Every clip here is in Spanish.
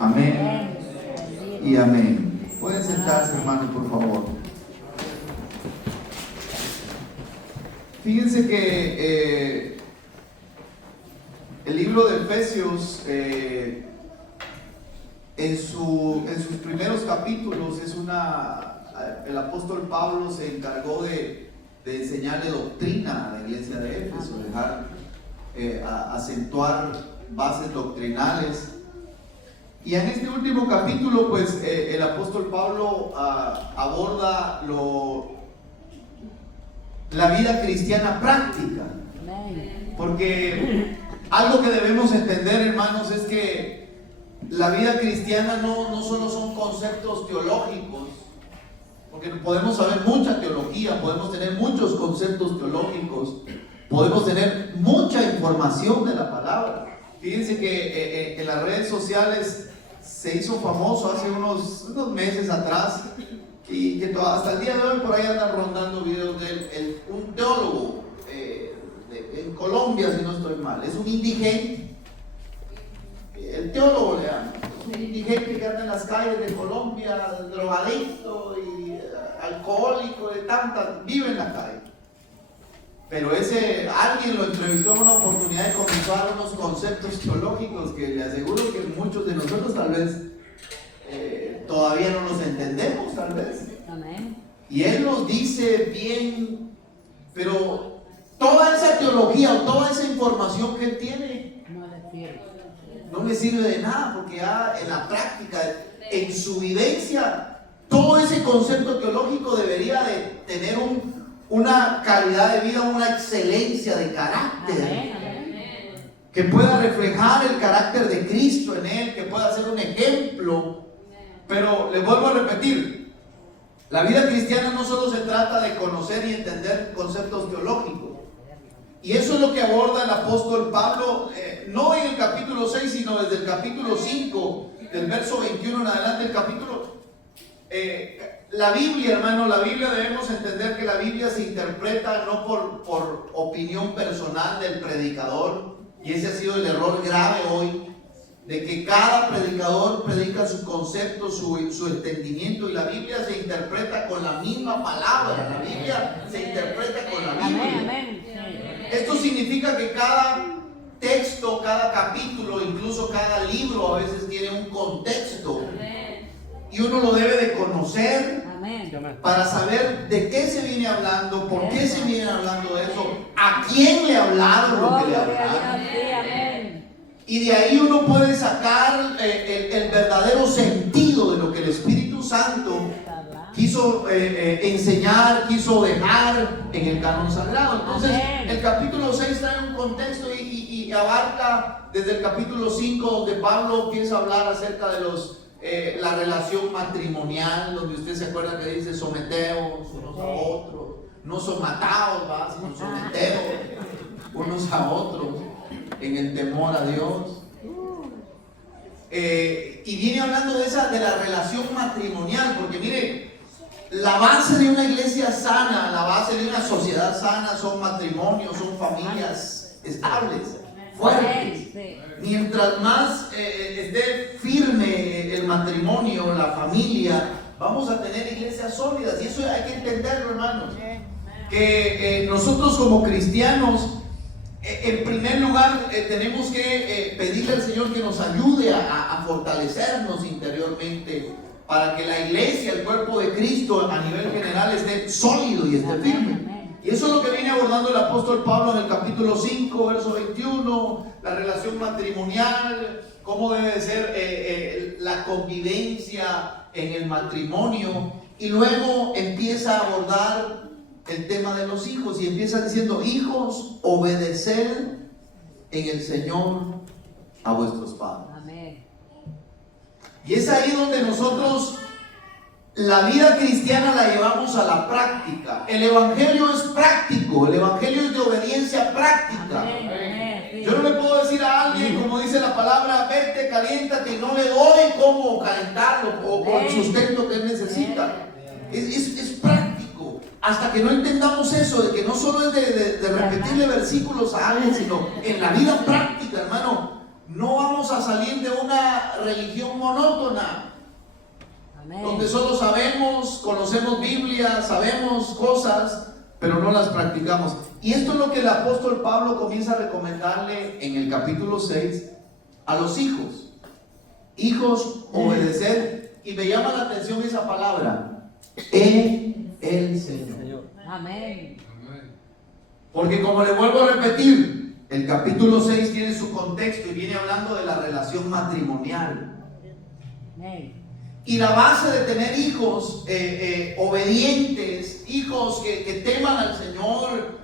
Amén y amén. Pueden sentarse, hermanos, por favor. Fíjense que el libro de Efesios, en sus primeros capítulos, el apóstol Pablo se encargó de enseñarle doctrina a la iglesia de Éfeso, acentuar bases doctrinales. Y en este último capítulo, pues el apóstol Pablo aborda la vida cristiana práctica. Porque algo que debemos entender, hermanos, es que la vida cristiana no solo son conceptos teológicos, porque podemos saber mucha teología, podemos tener muchos conceptos teológicos, podemos tener mucha información de la palabra. Fíjense que en las redes sociales se hizo famoso hace unos meses atrás, y que hasta el día de hoy por ahí andan rondando videos de un teólogo en Colombia, si no estoy mal. Es un indigente, el teólogo le llama, es un indigente que anda en las calles de Colombia, drogadicto y alcohólico, vive en la calle. Pero alguien lo entrevistó en una oportunidad y comenzó a dar unos conceptos teológicos que le aseguro que muchos de nosotros tal vez todavía no los entendemos, tal vez. Amén. Y él nos dice bien, pero toda esa teología o toda esa información que él tiene no le sirve de nada, porque ya en la práctica, en su vivencia, todo ese concepto teológico debería de tener una calidad de vida, una excelencia de carácter. Amén. Que pueda reflejar el carácter de Cristo en él, que pueda ser un ejemplo. Pero les vuelvo a repetir, la vida cristiana no solo se trata de conocer y entender conceptos teológicos. Y eso es lo que aborda el apóstol Pablo, no en el capítulo 6, sino desde el capítulo 5, del verso 21 en adelante. El capítulo, la Biblia, hermano, la Biblia debemos entender que la Biblia se interpreta no por opinión personal del predicador, y ese ha sido el error grave hoy, de que cada predicador predica su concepto, su entendimiento, y la Biblia se interpreta con la misma palabra. La Biblia se interpreta con la Biblia. Amén. Esto significa que cada texto, cada capítulo, incluso cada libro a veces tiene un contexto, y uno lo debe de conocer para saber de qué se viene hablando, por qué se viene hablando de eso, a quién le hablaron lo que le hablaron. Y de ahí uno puede sacar el verdadero sentido de lo que el Espíritu Santo quiso enseñar, quiso dejar en el canon sagrado. Entonces, el capítulo 6 trae un contexto y abarca desde el capítulo 5, donde Pablo empieza a hablar acerca de la relación matrimonial, donde usted se acuerda que dice someteos unos a otros, no somataos, sino someteos unos a otros en el temor a Dios. Y viene hablando de la relación matrimonial, porque mire, la base de una iglesia sana, la base de una sociedad sana son matrimonios, son familias estables, fuertes. Mientras más esté firme el matrimonio, la familia, vamos a tener iglesias sólidas. Y eso hay que entenderlo, hermanos, que nosotros como cristianos, en primer lugar, tenemos que pedirle al Señor que nos ayude a fortalecernos interiormente, para que la iglesia, el cuerpo de Cristo a nivel general, esté sólido y esté firme. Y eso es lo que viene abordando el apóstol Pablo en el capítulo 5, verso 21, la relación matrimonial, cómo debe ser la convivencia en el matrimonio. Y luego empieza a abordar el tema de los hijos, y empieza diciendo: hijos, obedeced en el Señor a vuestros padres. Amén. Y es ahí donde nosotros la vida cristiana la llevamos a la práctica. El evangelio es práctico, el evangelio es de obediencia práctica. Amén. Yo no le puedo decir a alguien, como dice la palabra, vete, caliéntate, y no le doy cómo calentarlo o el sustento que él necesita. Es práctico. Hasta que no entendamos eso, de que no solo es de repetirle versículos a alguien, sino en la vida práctica, hermano. no vamos a salir de una religión monótona, donde solo sabemos, conocemos Biblia, sabemos cosas, pero no las practicamos. Y esto es lo que el apóstol Pablo comienza a recomendarle en el capítulo 6 a los hijos. Hijos, obedecer. Y me llama la atención esa palabra, en el Señor. Amén. Porque como le vuelvo a repetir, el capítulo 6 tiene su contexto y viene hablando de la relación matrimonial. Amén. Y la base de tener hijos obedientes, hijos que teman al Señor,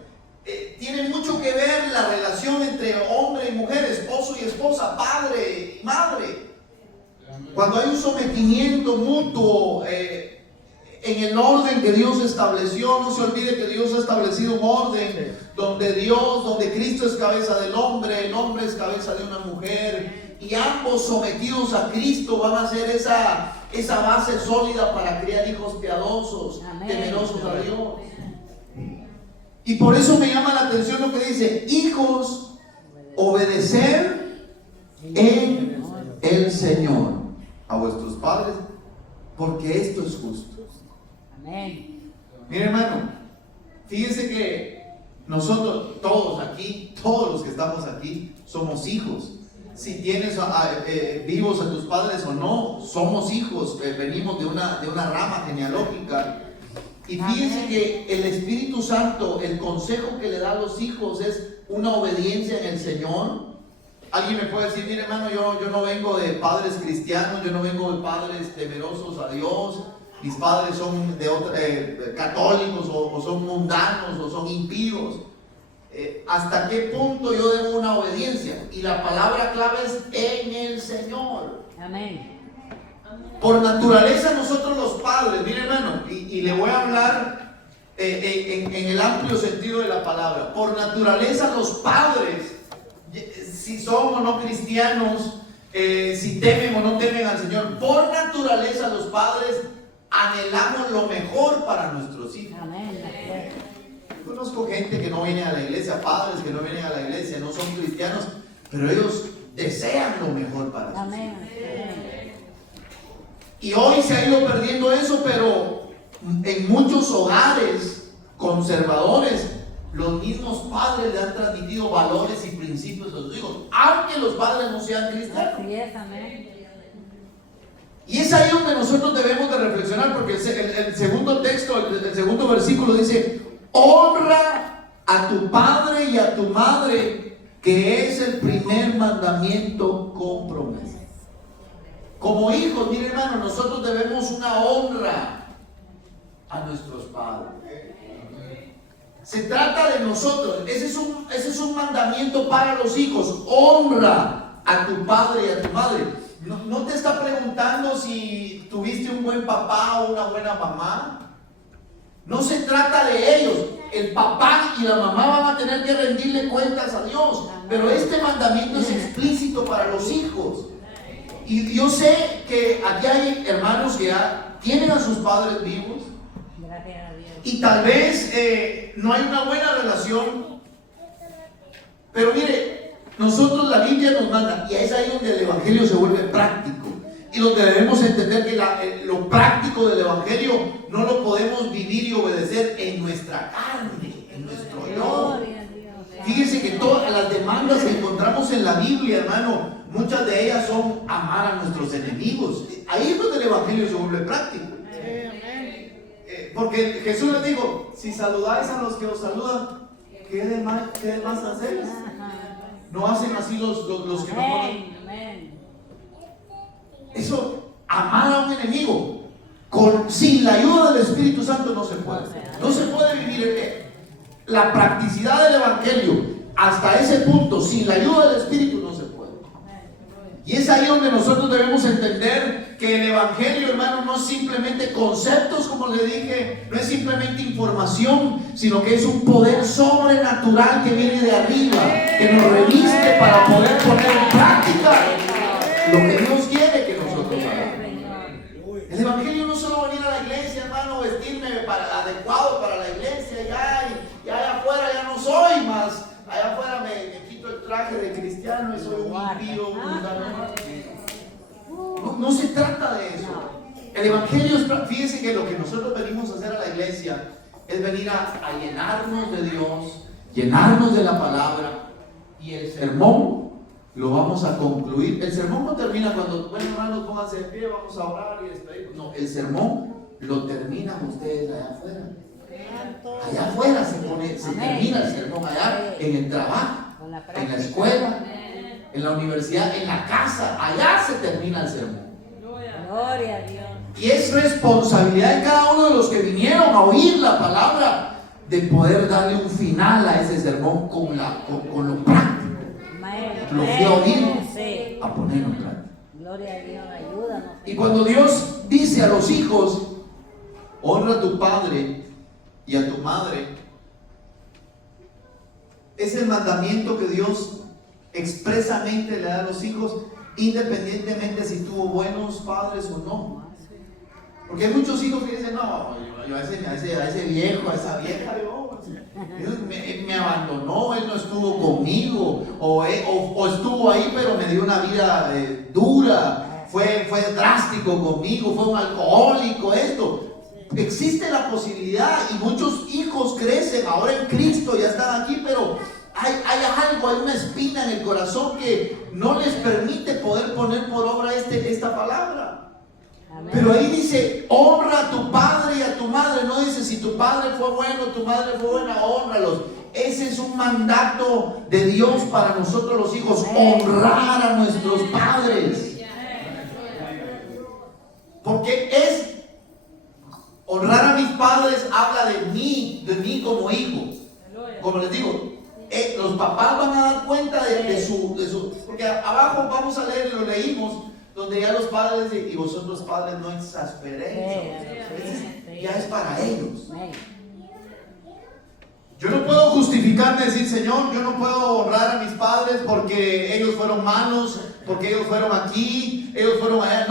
tiene mucho que ver la relación entre hombre y mujer, esposo y esposa, padre y madre. Cuando hay un sometimiento mutuo en el orden que Dios estableció, no se olvide que Dios ha establecido un orden donde Cristo es cabeza del hombre, el hombre es cabeza de una mujer, y ambos sometidos a Cristo van a ser esa base sólida para criar hijos piadosos, temerosos a Dios. Y por eso me llama la atención lo que dice: hijos, obedecer en el Señor a vuestros padres, porque esto es justo. Amén. Mire, hermano, fíjense que nosotros, todos aquí, todos los que estamos aquí, somos hijos. Si tienes vivos a tus padres o no, somos hijos, venimos de una rama genealógica. Y fíjense que el Espíritu Santo, el consejo que le da a los hijos es una obediencia en el Señor. Alguien me puede decir: mire, hermano, yo no vengo de padres cristianos, yo no vengo de padres temerosos a Dios, mis padres son católicos o son mundanos o son impíos. ¿Hasta qué punto yo debo una obediencia? Y la palabra clave es en el Señor. Amén. Por naturaleza nosotros los padres, mire, hermano, y le voy a hablar en el amplio sentido de la palabra. Por naturaleza los padres, si son o no cristianos, si temen o no temen al Señor, por naturaleza los padres anhelamos lo mejor para nuestros hijos. Amén. Yo conozco gente que no viene a la iglesia, padres que no vienen a la iglesia, no son cristianos, pero ellos desean lo mejor para sus hijos. Amén. Y hoy se ha ido perdiendo eso, pero en muchos hogares conservadores, los mismos padres le han transmitido valores y principios a sus hijos, aunque los padres no sean cristianos. Así es, amén. Y es ahí donde nosotros debemos de reflexionar, porque el segundo texto, el segundo versículo dice: honra a tu padre y a tu madre, que es el primer mandamiento con promesa. Como hijos, mire, hermano, nosotros debemos una honra a nuestros padres. Se trata de nosotros. Ese es un mandamiento para los hijos: honra a tu padre y a tu madre. No te está preguntando si tuviste un buen papá o una buena mamá. No se trata de ellos. El papá y la mamá van a tener que rendirle cuentas a Dios, pero este mandamiento es explícito para los hijos. Y yo sé que aquí hay hermanos que ya tienen a sus padres vivos. Gracias a Dios. Y tal vez no hay una buena relación. Pero mire, nosotros, la Biblia nos manda, y es ahí donde el Evangelio se vuelve práctico. Y donde debemos entender que lo práctico del Evangelio no lo podemos vivir y obedecer en nuestra carne, en nuestro yo. Gloria a Dios. Fíjense que todas las demandas que encontramos en la Biblia, hermano, muchas de ellas son amar a nuestros enemigos. Ahí es donde el Evangelio se vuelve práctico. Porque Jesús les dijo: si saludáis a los que os saludan, ¿qué de más hacéis? No hacen así los que no conocen. Amén. Eso, amar a un enemigo sin la ayuda del Espíritu Santo no se puede. No se puede vivir la practicidad del Evangelio hasta ese punto. Sin la ayuda del Espíritu no se puede. Y es ahí donde nosotros debemos entender que el Evangelio, hermano, no es simplemente conceptos, como le dije, no es simplemente información, sino que es un poder sobrenatural que viene de arriba, que nos reviste para poder poner en práctica lo que Dios quiere que nosotros hagamos. El Evangelio no solo venir a la iglesia, hermano, vestirme adecuado para la iglesia, y allá afuera ya no soy más, allá afuera me quito el traje de cristiano. cristiano y soy un impío mundano. No se trata de eso. El evangelio es, fíjense que lo que nosotros venimos a hacer a la iglesia es venir a llenarnos de Dios, llenarnos de la palabra, y el sermón lo vamos a concluir. El sermón no termina cuando, bueno, hermanos, pónganse de pie, vamos a orar y despedirnos. No, el sermón lo terminan ustedes allá afuera. Allá afuera se termina el sermón, allá en el trabajo, en la escuela, en la universidad, en la casa, allá se termina el sermón. Gloria a Dios. Y es responsabilidad de cada uno de los que vinieron a oír la palabra de poder darle un final a ese sermón con lo práctico. Lo fui a oír, a ponerlo en práctica. Gloria a Dios, ayúdanos. Y cuando Dios dice a los hijos, honra a tu padre y a tu madre, es el mandamiento que Dios expresamente le da a los hijos, independientemente si tuvo buenos padres o no. Porque hay muchos hijos que dicen, no, yo a ese viejo, a esa vieja, me abandonó, él no estuvo conmigo, o estuvo ahí pero me dio una vida dura, fue drástico conmigo, fue un alcohólico, esto. Existe la posibilidad, y muchos hijos crecen ahora en Cristo, ya están aquí, pero hay algo, hay una espina en el corazón que no les permite poder poner por obra esta palabra. Amén. Pero ahí dice, honra a tu padre y a tu madre. No dice, si tu padre fue bueno, tu madre fue buena, honralos. Ese es un mandato de Dios para nosotros los hijos, honrar a nuestros padres. Porque honrar a mis padres habla de mí como hijo. Como les digo, los papás van a dar cuenta de su, porque abajo vamos a leer, lo leímos, donde ya los padres y vosotros padres no exasperéis. Ya es para ellos. Yo no puedo justificarme y decir, Señor, yo no puedo honrar a mis padres porque ellos fueron malos, porque ellos fueron aquí, ellos fueron allá.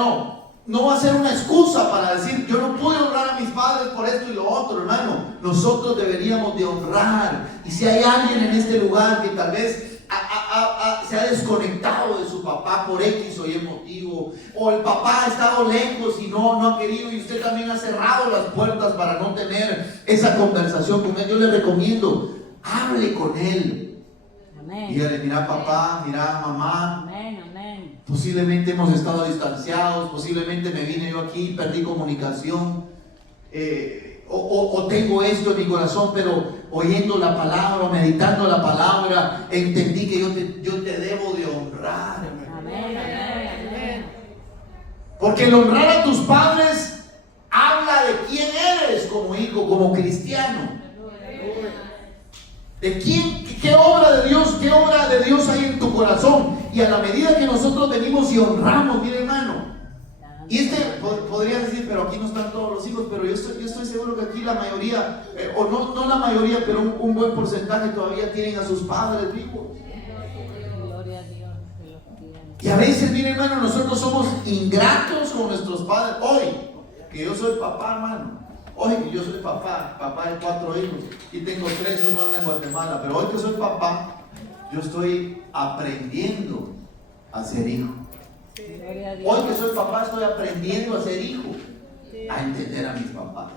No va a ser una excusa para decir, yo no pude honrar a mis padres por esto y lo otro, hermano. Nosotros deberíamos de honrar. Y si hay alguien en este lugar que tal vez se ha desconectado de su papá por X o Y motivo, o el papá ha estado lejos y no ha querido, y usted también ha cerrado las puertas para no tener esa conversación con él, yo le recomiendo, hable con él. Amén. Dígale, mira papá, mira mamá. Amén, amén. Posiblemente hemos estado distanciados, posiblemente me vine yo aquí, perdí comunicación, o tengo esto en mi corazón, pero oyendo la palabra, meditando la palabra, entendí que yo te debo de honrar. Amén, amén, amén. Porque el honrar a tus padres habla de quién eres como hijo, como cristiano. De quién, qué obra de Dios hay en tu corazón. Y a la medida que nosotros venimos y honramos, mire hermano, y podría decir, pero aquí no están todos los hijos, pero yo estoy seguro que aquí la mayoría, o no la mayoría, pero un buen porcentaje todavía tienen a sus padres vivos. Gloria a Dios. Y a veces, mire hermano, nosotros somos ingratos con nuestros padres. Hoy, que yo soy papá, hermano, hoy que yo soy papá de 4 hijos, y tengo 3, uno anda en Guatemala, pero hoy que soy papá, yo estoy aprendiendo a ser hijo. Hoy que soy papá estoy aprendiendo a ser hijo, a entender a mis papás.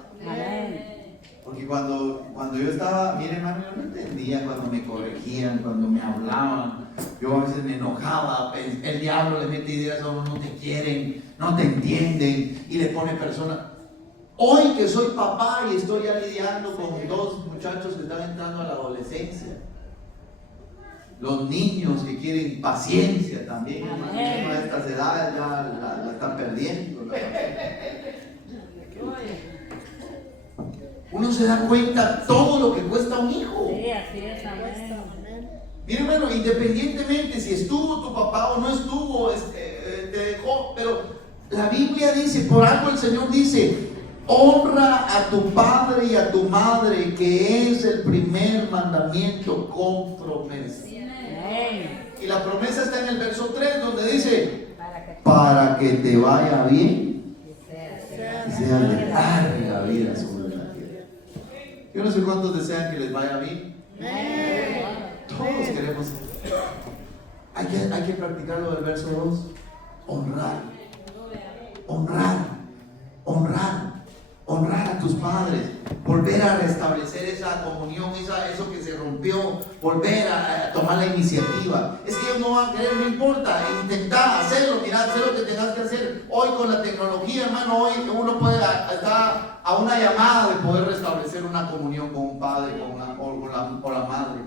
Porque cuando yo estaba, mire hermano, yo no entendía cuando me corregían, cuando me hablaban. Yo a veces me enojaba, el diablo le mete ideas a uno, no te quieren, no te entienden, y le pone personas. Hoy que soy papá y estoy ya lidiando con 2 muchachos que están entrando a la adolescencia, los niños que quieren paciencia también, a estas edades ya la están perdiendo. Uno se da cuenta todo lo que cuesta un hijo. Sí, así es, amén. Mira hermano, independientemente si estuvo tu papá o no estuvo, te dejó, pero la Biblia dice, por algo el Señor dice, honra a tu padre y a tu madre, que es el primer mandamiento con promesa. Y la promesa está en el verso 3, donde dice, para que te vaya bien y sea de larga vida sobre la tierra. Yo no sé cuántos desean que les vaya bien. Todos queremos. Hay que practicarlo del verso 2. Honrar. Honrar. Honrar. Honrar a tus padres. Volver a restablecer esa comunión, eso que se rompió. Volver a tomar la iniciativa. Es que ellos no van a querer, no importa. Intentar hacerlo. Mira, hacer lo que tengas que hacer. Hoy con la tecnología, hermano, hoy uno puede estar a una llamada de poder restablecer una comunión con un padre o la madre.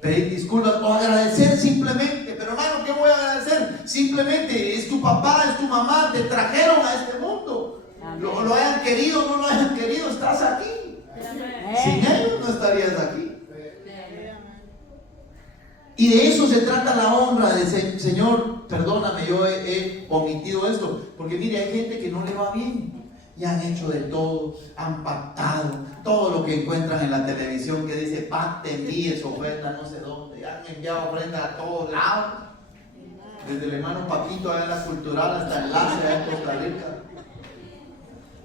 Pedir disculpas o agradecer simplemente. Pero hermano, ¿qué voy a agradecer? Simplemente es tu papá, es tu mamá, te trajeron a este mundo. Lo hayan querido o no lo hayan querido, estás aquí. Sin ellos no estarías aquí. Y de eso se trata la honra, de Señor, perdóname, yo he omitido esto. Porque mire, hay gente que no le va bien. Y han hecho de todo, han pactado todo lo que encuentran en la televisión que dice pacte, envíes ofrenda no sé dónde, han enviado ofrenda a todos lados, desde el hermano Paquito allá en la cultural hasta el Enlace allá en Costa Rica,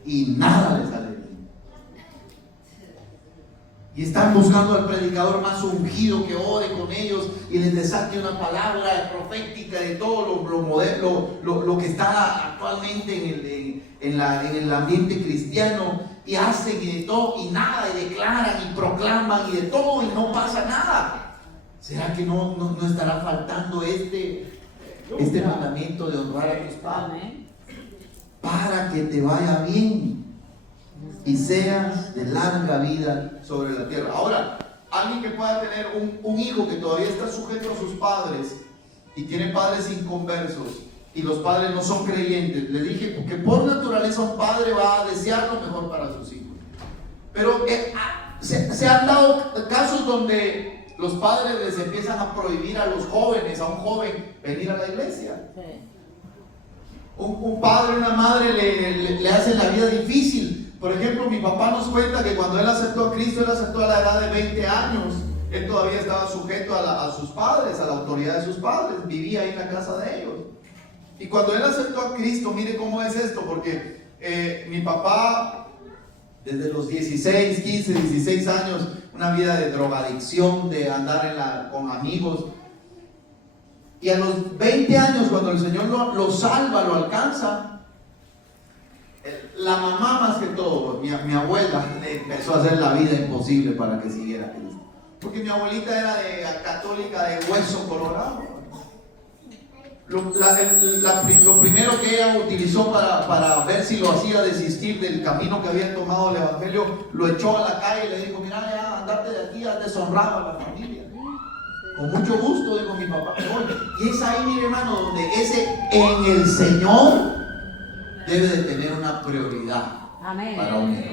y nada les sale bien. Y están buscando al predicador más ungido que ore con ellos y les desate una palabra profética de todo lo que está actualmente en el ambiente cristiano, y hacen y de todo y nada, y declaran y proclaman y de todo y no pasa nada. ¿Será que no estará faltando este mandamiento de honrar a tus padres? Para que te vaya bien y seas de larga vida sobre la tierra. Ahora, alguien que pueda tener un hijo que todavía está sujeto a sus padres y tiene padres inconversos y los padres no son creyentes, le dije que por naturaleza un padre va a desear lo mejor para sus hijos. Pero se han dado casos donde los padres les empiezan a prohibir a los jóvenes, a un joven, venir a la iglesia. Un padre, una madre le hacen la vida difícil. Por ejemplo, mi papá nos cuenta que cuando él aceptó a Cristo, él aceptó a la edad de 20 años. Él todavía estaba sujeto a sus padres, a la autoridad de sus padres. Vivía ahí en la casa de ellos. Y cuando él aceptó a Cristo, mire cómo es esto, porque mi papá, desde los 16, 15, 16 años, una vida de drogadicción, de andar con amigos. Y a los 20 años, cuando el Señor lo salva, lo alcanza, la mamá más que todo, mi abuela, le empezó a hacer la vida imposible para que siguiera a Cristo. Porque mi abuelita era católica de hueso colorado. Lo primero que ella utilizó para ver si lo hacía desistir del camino que había tomado el Evangelio, lo echó a la calle y le dijo: mira, ya, andate de aquí, has deshonrado a la familia. Con mucho gusto, dijo mi papá. Y es ahí, mi hermano, donde ese en el Señor debe de tener una prioridad. Amén. Para un hijo.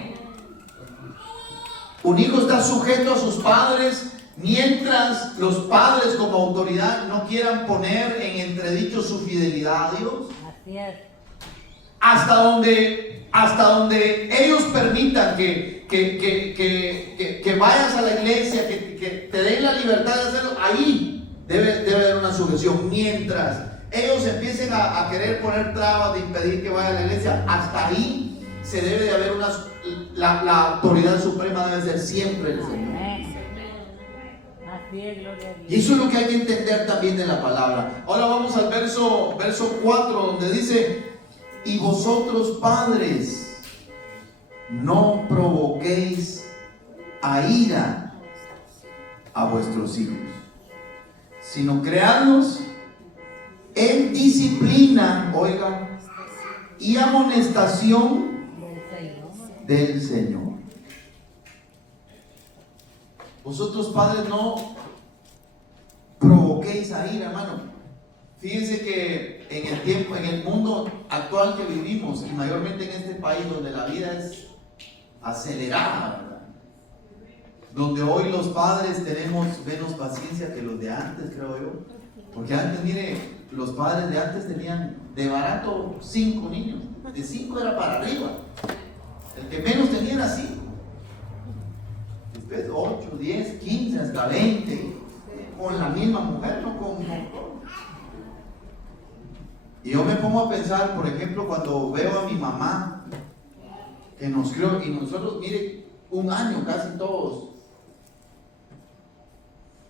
Un hijo está sujeto a sus padres mientras los padres como autoridad no quieran poner en entredicho su fidelidad a Dios. Así es. Hasta donde ellos permitan que vayas a la iglesia, que te den la libertad de hacerlo, ahí debe haber una sujeción. Mientras ellos empiecen a querer poner trabas de impedir que vaya a la iglesia, hasta ahí se debe de haber la autoridad suprema debe ser siempre el Señor. Y eso es lo que hay que entender también de la palabra. Ahora vamos al verso 4, donde dice: y vosotros, padres, no provoquéis a ira a vuestros hijos, sino creadlos en disciplina, oigan, y amonestación del Señor. Vosotros, padres, no provoquéis a ira, hermano. Fíjense que en el mundo actual que vivimos, y mayormente en este país donde la vida es acelerada, ¿verdad? Donde hoy los padres tenemos menos paciencia que los de antes, creo yo. Porque antes, mire, los padres de antes tenían de barato 5 niños. De 5 era para arriba. El que menos tenía era 5. Después 8, 10, 15, hasta 20. Con la misma mujer, no con un montón. Y yo me pongo a pensar, por ejemplo, cuando veo a mi mamá, que nos crió, y nosotros, mire, un año casi todos.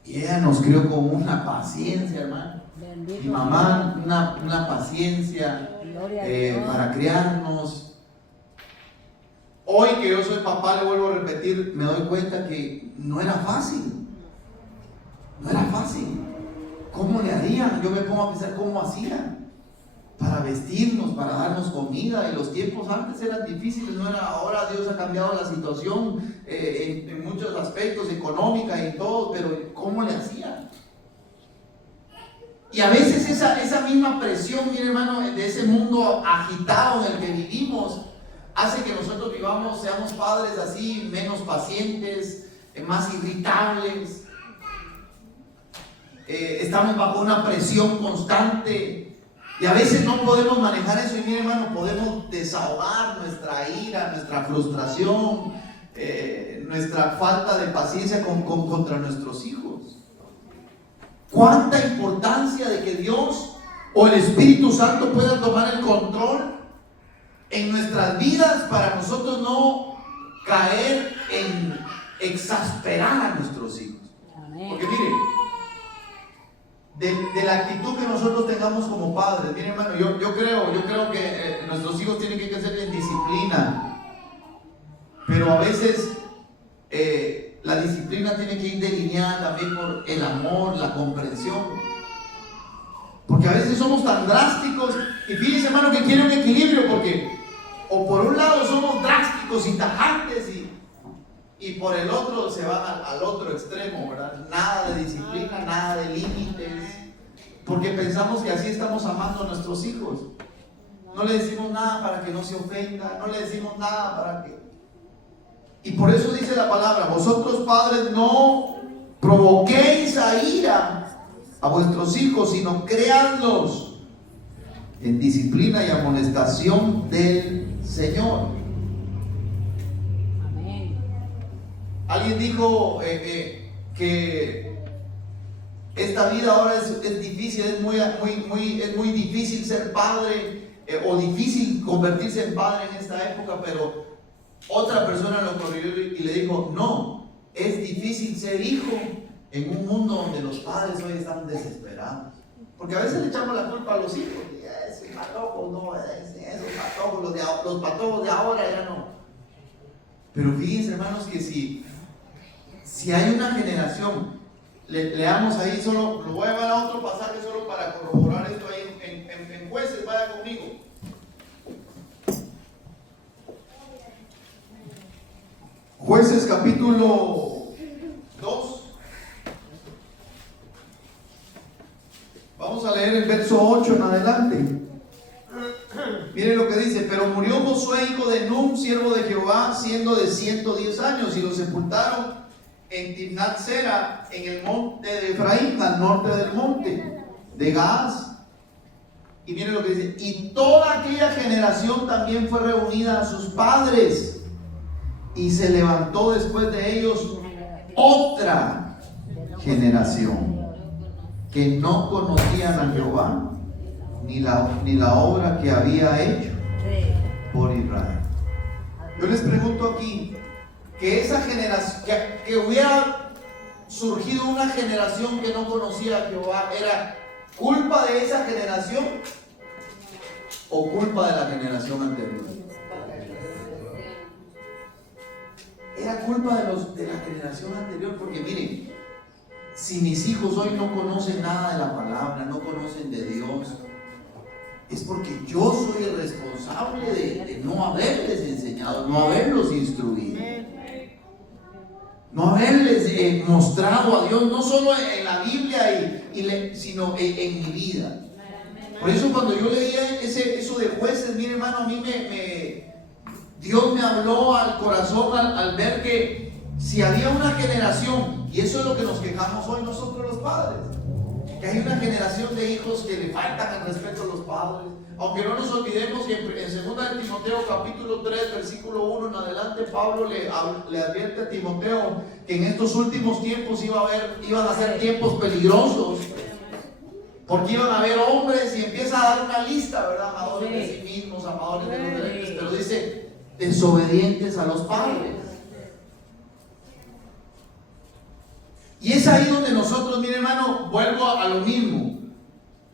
Y ella nos crió con una paciencia, hermano. Bendito Mi mamá, Dios. una paciencia Gloria a Dios. para criarnos. Hoy que yo soy papá, le vuelvo a repetir, me doy cuenta que no era fácil. No era fácil. ¿Cómo le harían? Yo me pongo a pensar cómo hacían para vestirnos, para darnos comida. Y los tiempos antes eran difíciles, no era. Ahora Dios ha cambiado la situación en muchos aspectos, económica y todo, pero ¿cómo le hacían? Y a veces esa misma presión, mi hermano, de ese mundo agitado en el que vivimos, hace que nosotros seamos padres así, menos pacientes, más irritables. Estamos bajo una presión constante y a veces no podemos manejar eso. Y mi hermano, podemos desahogar nuestra ira, nuestra frustración, nuestra falta de paciencia contra nuestros hijos. ¿Cuánta importancia de que Dios o el Espíritu Santo pueda tomar el control en nuestras vidas para nosotros no caer en exasperar a nuestros hijos? Amén. Porque mire, de la actitud que nosotros tengamos como padres, mire hermano, yo creo que nuestros hijos tienen que crecer en disciplina, pero a veces la disciplina tiene que ir delineada también por el amor, la comprensión, porque a veces somos tan drásticos. Y fíjense hermano que quiere un equilibrio, porque o por un lado somos drásticos y tajantes y por el otro se van al otro extremo, ¿verdad? Nada de disciplina, nada de límites, porque pensamos que así estamos amando a nuestros hijos. No le decimos nada para que no se ofenda, no le decimos nada para que... Y por eso dice la palabra: vosotros padres no provoquéis a ira a vuestros hijos, sino créanlos en disciplina y amonestación del Señor. Alguien dijo que esta vida ahora es difícil, es muy difícil ser padre, o difícil convertirse en padre en esta época, pero otra persona lo corrigió y le dijo: no, es difícil ser hijo en un mundo donde los padres hoy están desesperados. Porque a veces le echamos la culpa a los hijos, y ese patojo, no, esos patojos, los patojos de ahora ya no. Pero fíjense hermanos que si hay una generación, leamos ahí, solo lo voy a llevar a otro pasaje solo para corroborar esto ahí en Jueces, vaya conmigo. Jueces capítulo 2. Vamos a leer el verso 8 en adelante. Miren lo que dice: pero murió Josué, hijo de Nun, siervo de Jehová, siendo de 110 años, y lo sepultaron en Timnat Sera, en el monte de Efraín, al norte del monte de Gaas. Y miren lo que dice: y toda aquella generación también fue reunida a sus padres, y se levantó después de ellos otra generación que no conocían a Jehová ni la obra que había hecho por Israel. Yo les pregunto aquí, que esa generación, que hubiera surgido una generación que no conocía a Jehová, ¿era culpa de esa generación o culpa de la generación anterior? Era culpa de la generación anterior, porque miren, si mis hijos hoy no conocen nada de la palabra, no conocen de Dios, es porque yo soy el responsable de no haberles enseñado, no haberlos instruido, no haberles mostrado a Dios, no solo en la Biblia, sino en mi vida. Por eso cuando yo leía eso de Jueces, mire hermano, a mí Dios me habló al corazón al ver que si había una generación, y eso es lo que nos quejamos hoy nosotros los padres, que hay una generación de hijos que le faltan el respeto a los padres. Aunque no nos olvidemos que en 2 Timoteo capítulo 3 versículo 1 en adelante, Pablo le advierte a Timoteo que en estos últimos tiempos iban a ser tiempos peligrosos, porque iban a haber hombres, y empieza a dar una lista, ¿verdad? Amadores de sí mismos, amadores de los deleites, pero dice desobedientes a los padres. Y es ahí donde nosotros, mire hermano, vuelvo a lo mismo.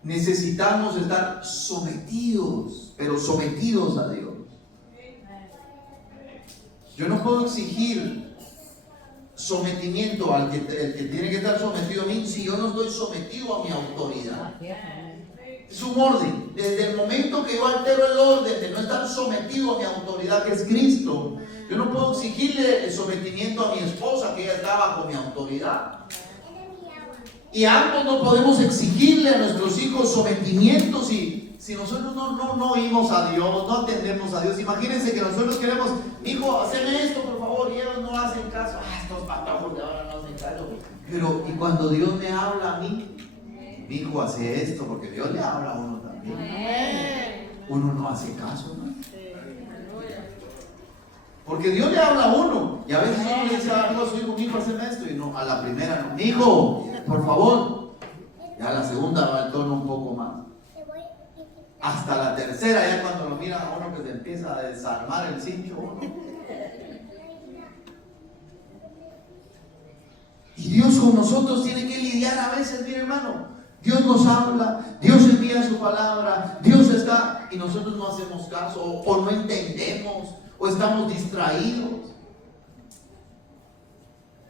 Necesitamos estar sometidos, pero sometidos a Dios. Yo no puedo exigir sometimiento al que tiene que estar sometido a mí si yo no estoy sometido a mi autoridad. Es un orden. Desde el momento que yo altero el orden de no estar sometido a mi autoridad, que es Cristo, yo no puedo exigirle el sometimiento a mi esposa, que ella está bajo mi autoridad. Y ambos no podemos exigirle a nuestros hijos sometimiento si nosotros no oímos a Dios, no atendemos a Dios. Imagínense que nosotros queremos, hijo, haceme esto por favor, y ellos no hacen caso. Estos patojos de ahora no hacen caso. Pero, y cuando Dios me habla a mí, mi hijo hace esto, porque Dios le habla a uno también. Uno no hace caso, ¿no? Porque Dios le habla a uno. Y a veces uno le dice algo a su hijo, mi hijo, haceme esto. Y no, a la primera no. Mi hijo, por favor. Y a la segunda va el tono un poco más. Hasta la tercera, ya cuando lo mira a uno que se empieza a desarmar el cincho, uno. Y Dios con nosotros tiene que lidiar a veces, mire hermano. Dios nos habla, Dios envía su palabra, Dios está, y nosotros no hacemos caso, o no entendemos, o estamos distraídos.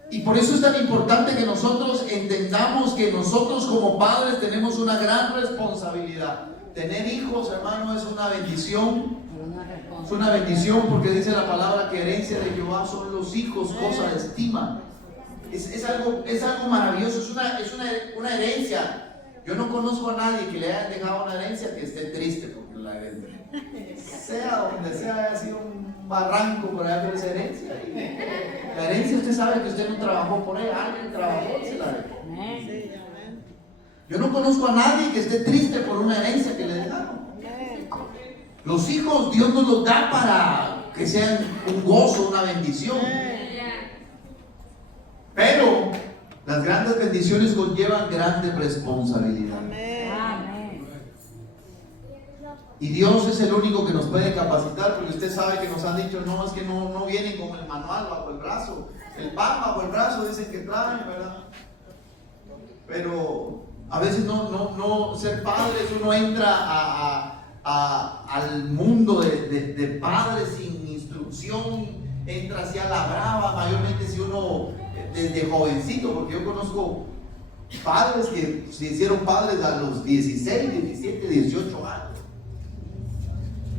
Y por eso es tan importante que nosotros entendamos que nosotros como padres tenemos una gran responsabilidad. Tener hijos, hermano, es una bendición. Es una bendición porque dice la palabra que herencia de Jehová son los hijos, cosa de estima. Es algo maravilloso, es una herencia. Yo no conozco a nadie que le hayan dejado una herencia que esté triste porque la herencia, sea donde sea, haya sido un barranco por allá, pero es herencia. La herencia, usted sabe que usted no trabajó por ella, alguien trabajó y se la dejó. Yo no conozco a nadie que esté triste por una herencia que le dejaron. Los hijos Dios nos los da para que sean un gozo, una bendición. Pero las grandes bendiciones conllevan grandes responsabilidades. Y Dios es el único que nos puede capacitar, porque usted sabe que nos han dicho, no, es que no vienen con el manual bajo el brazo. El pan bajo el brazo dicen que traen, ¿verdad? Pero a veces no ser padres, uno entra al mundo de padres sin instrucción, entra hacia la brava, mayormente si uno desde jovencito, porque yo conozco padres que se hicieron padres a los 16, 17, 18 años.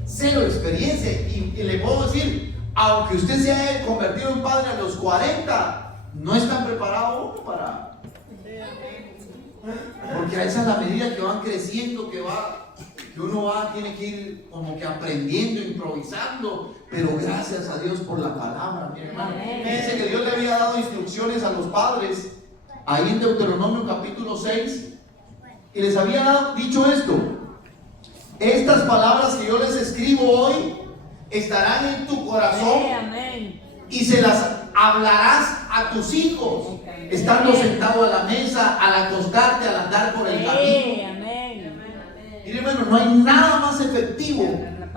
Cero experiencia, y le puedo decir, aunque usted se haya convertido en padre a los 40, no está preparado uno para... Porque a esa es la medida que van creciendo, que uno tiene que ir como que aprendiendo, improvisando, pero gracias a Dios por la palabra, mi hermano. Fíjense que Dios le había dado instrucciones a los padres, ahí en Deuteronomio capítulo 6, y les había dicho esto: estas palabras que yo les escribo hoy estarán en tu corazón y se las hablarás a tus hijos, estando sentado a la mesa, al acostarte, al andar por el camino. Mire, hermano, no hay nada más efectivo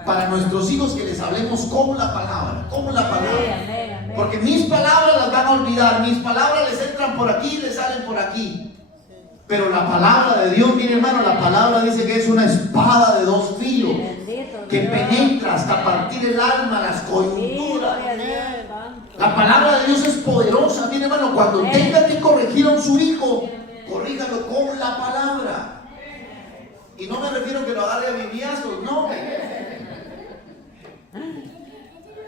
para nuestros hijos que les hablemos con la palabra, porque mis palabras las van a olvidar, mis palabras les entran por aquí y les salen por aquí. Pero la palabra de Dios, mire hermano, la palabra dice que es una espada de dos filos que penetra hasta partir el alma, las coyunturas. La palabra de Dios es poderosa, mire hermano, cuando tenga que corregir a su hijo, corríjalo con la palabra. Y no me refiero que lo agarre a bibliazos, no.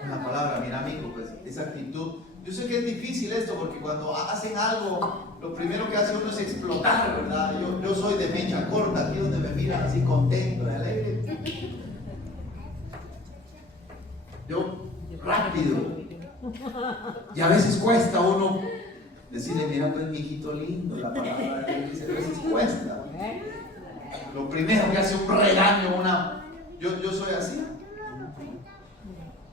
La palabra, mira amigo, pues esa actitud. Yo sé que es difícil esto, porque cuando hacen algo, lo primero que hace uno es explotar, ¿verdad? Yo soy de mecha corta, aquí donde me miran así contento y alegre. Yo rápido. Y a veces cuesta a uno decirle, mira pues mi hijito lindo, la palabra de Dios dice, a veces cuesta. Lo primero que hace un regaño, yo soy así.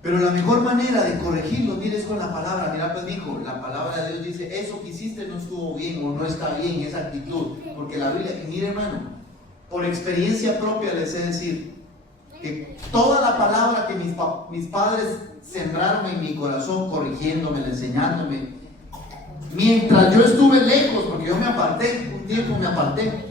Pero la mejor manera de corregirlo, mire, es con la palabra. Mira pues hijo, la palabra de Dios dice, eso que hiciste no estuvo bien o no está bien, esa actitud. Porque la Biblia, y mire hermano, por experiencia propia les sé decir que toda la palabra que mis padres sembraron en mi corazón, corrigiéndome, enseñándome, Mientras yo estuve lejos, porque yo me aparté, un tiempo me aparté.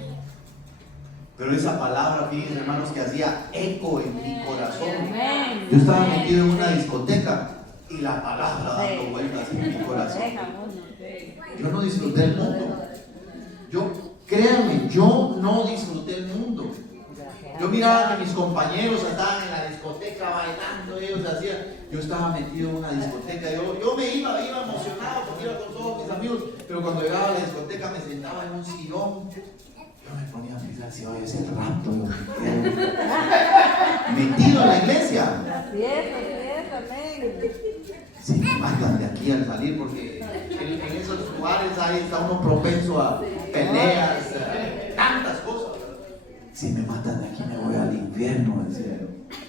Pero esa palabra, fíjense hermanos, que hacía eco en mi corazón. Amén. Yo estaba metido en una discoteca y la palabra dando vueltas en mi corazón. Yo no disfruté el mundo. Créanme, yo no disfruté el mundo. Yo miraba que mis compañeros estaban en la discoteca bailando, ellos hacían. Yo estaba metido en una discoteca. Yo me iba emocionado porque iba con todos mis amigos. Pero cuando llegaba a la discoteca me sentaba en un sillón. Yo me ponía a pensar si hoy es el rapto. Metido en la iglesia. Así es, amén. Si me matan de aquí al salir, porque en esos lugares ahí está uno propenso a peleas, tantas cosas. Si me matan de aquí me voy al infierno, decía yo.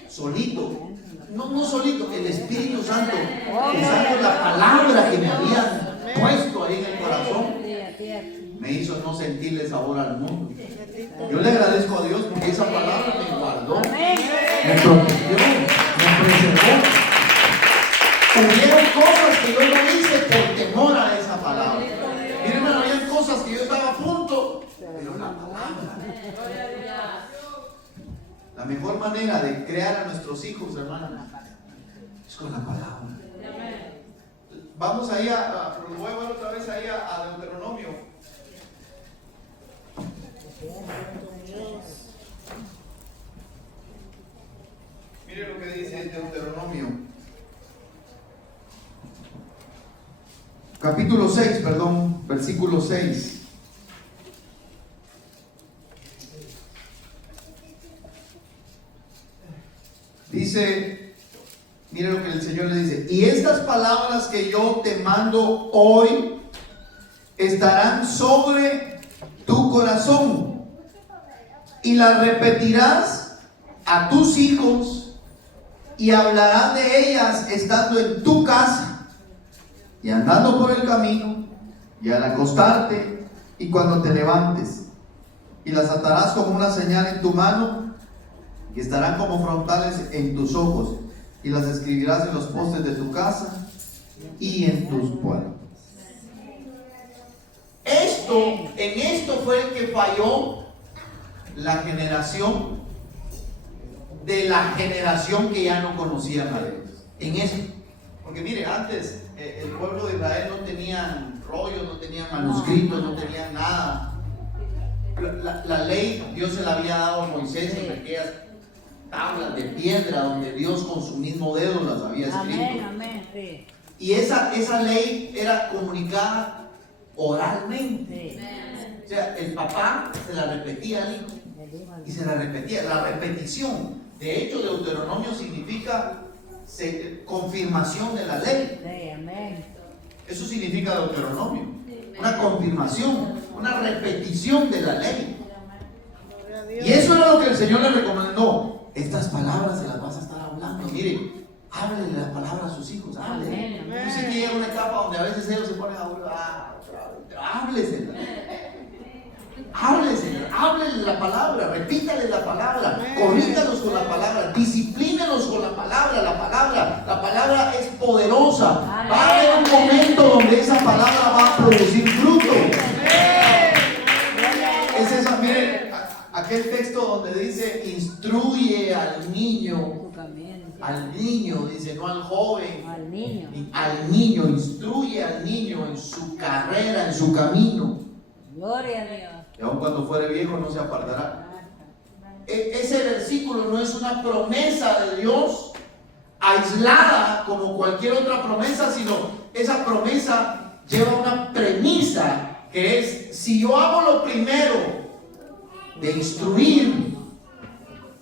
Solito, no solito, el Espíritu Santo, usando la palabra que me habían puesto ahí en el corazón, me hizo no sentirle sabor al mundo. Yo le agradezco a Dios porque esa palabra me guardó, me protegió, me preservó. Hubieron cosas que yo no hice por temor a esa palabra. Miren, hermano, había cosas que yo estaba a punto, pero la palabra. La mejor manera de crear a nuestros hijos, hermano, es con la palabra. Vamos ahí lo voy a ver otra vez ahí a Deuteronomio. Mire lo que dice Deuteronomio. Capítulo 6, versículo 6. Dice, mire lo que el Señor le dice: y estas palabras que yo te mando hoy estarán sobre tu corazón y las repetirás a tus hijos y hablarás de ellas estando en tu casa y andando por el camino y al acostarte y cuando te levantes, y las atarás como una señal en tu mano y estarán como frontales en tus ojos, y las escribirás en los postes de tu casa y en tus puertas. En esto fue el que falló la generación de la generación que ya no conocían a Dios. En eso. Porque mire, antes el pueblo de Israel no tenían rollos, no tenían manuscritos, no tenían nada. La ley Dios se la había dado a Moisés en aquellas tablas de piedra donde Dios con su mismo dedo las había escrito. Amén, amén, sí. Y esa ley era comunicada oralmente. Sí. O sea, el papá se la repetía al hijo y se la repetía. La repetición, de hecho, Deuteronomio significa confirmación de la ley. Sí, amén. Eso significa Deuteronomio, una confirmación, una repetición de la ley. Y eso era lo que el Señor le recomendó. Estas palabras se las vas a estar hablando. Mire, háblele la palabra a sus hijos, háblele. Yo sé que llega una etapa donde a veces ellos se ponen a hablar, pero háblesela. Háblele la palabra, repítale la palabra, corríjalos con la palabra, disciplínelos con la palabra. La palabra es poderosa. Va a haber un momento donde esa palabra va a producir fruto. Es esa, miren, aquel texto donde dice: instruye al niño, dice, no al joven, al niño, instruye al niño en su carrera, en su camino. Gloria a Dios. Y aun cuando fuere viejo no se apartará. Ese versículo no es una promesa de Dios aislada como cualquier otra promesa, sino esa promesa lleva una premisa que es: si yo hago lo primero de instruir,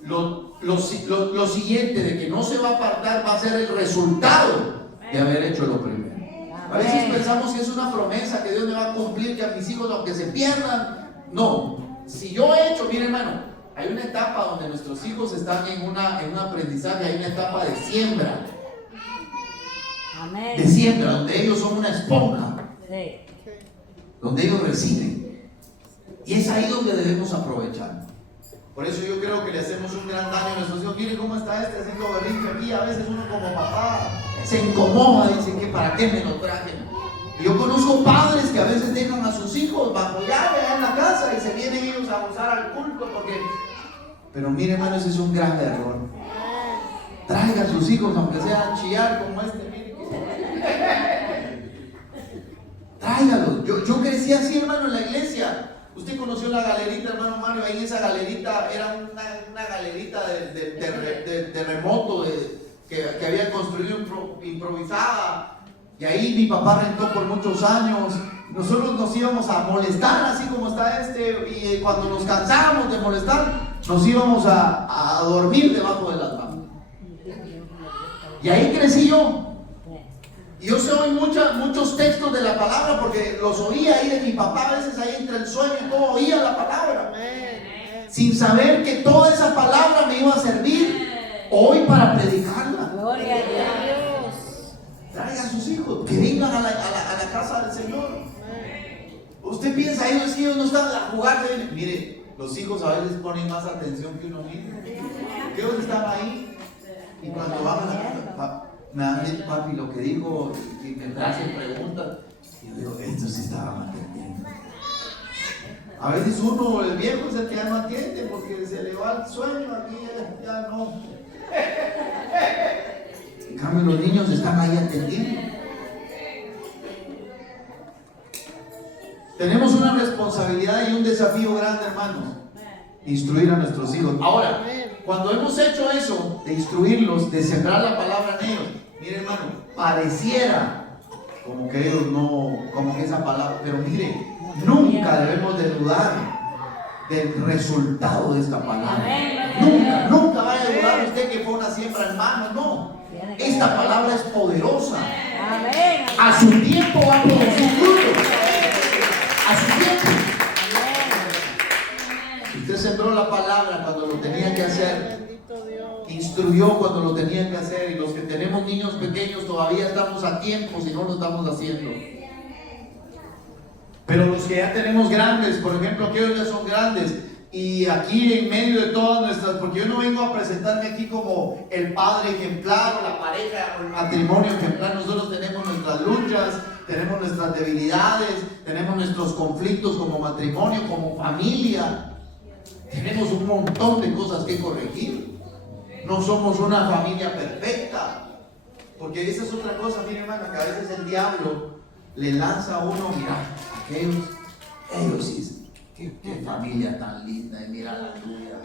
lo siguiente de que no se va a apartar va a ser el resultado de haber hecho lo primero. A veces pensamos que es una promesa que Dios me va a cumplir, que a mis hijos aunque se pierdan. No, si yo he hecho, mire hermano, hay una etapa donde nuestros hijos están en un aprendizaje, hay una etapa de siembra. Amén. De siembra, donde ellos son una esponja, Sí. donde ellos reciben. Y es ahí donde debemos aprovechar. Por eso yo creo que le hacemos un gran daño a nuestros hijos. Miren cómo está haciendo berrinche aquí. A veces uno como papá se incomoda, dice que para qué me lo trajen. Yo conozco padres que a veces dejan a sus hijos bajo llave en la casa y se vienen ellos a gozar al culto porque... Pero mire, hermano, ese es un gran error. Traiga a sus hijos, aunque sea a chillar como este, mire. Tráigalos. Yo crecí así, hermano, en la iglesia. Usted conoció la galerita, hermano Mario. Ahí en esa galerita era una galerita de terremoto que había construido improvisada. Y ahí mi papá rentó por muchos años. Nosotros nos íbamos a molestar, así como está este. Y cuando nos cansábamos de molestar, nos íbamos a dormir debajo de las manos. Y ahí crecí yo. Y yo sé hoy muchos textos de la palabra porque los oía ahí de mi papá, a veces ahí entre el sueño y todo, oía la palabra. Sin saber que toda esa palabra me iba a servir hoy para predicarla. Gloria a Dios. Traigan a sus hijos, que vengan a la casa del Señor. Usted piensa, ellos que ellos no están a jugar. Mire, los hijos a veces ponen más atención que uno mismo. Que ellos están ahí y cuando van a la casa, me dan el papi lo que dijo y me hacen preguntas. Y yo digo, esto sí estaba manteniendo. A veces uno, el viejo, es el que ya no atiende porque se le va el sueño, aquí ya no. En cambio, los niños están ahí atendiendo. Tenemos una responsabilidad y un desafío grande, hermanos: instruir a nuestros hijos. Ahora, cuando hemos hecho eso, de instruirlos, de sembrar la palabra en ellos, mire, hermano, pareciera como que ellos no, como que esa palabra, pero mire, nunca debemos de dudar del resultado de esta palabra. Nunca vaya a dudar usted que fue una siembra en mano, no. Esta palabra es poderosa. A su tiempo va a producir fruto. A su tiempo. Usted sembró la palabra cuando lo tenía que hacer. Instruyó cuando lo tenía que hacer. Y los que tenemos niños pequeños todavía estamos a tiempo si no lo estamos haciendo. Pero los que ya tenemos grandes, por ejemplo, aquellos ya son grandes. Y aquí en medio de todas nuestras, porque yo no vengo a presentarme aquí como el padre ejemplar o la pareja o el matrimonio ejemplar. Nosotros tenemos nuestras luchas, tenemos nuestras debilidades, tenemos nuestros conflictos como matrimonio, como familia. Tenemos un montón de cosas que corregir. No somos una familia perfecta. Porque esa es otra cosa, mire, hermano, que a veces el diablo le lanza a uno, mira, ellos sí. Qué familia tan linda, y mira la tuya.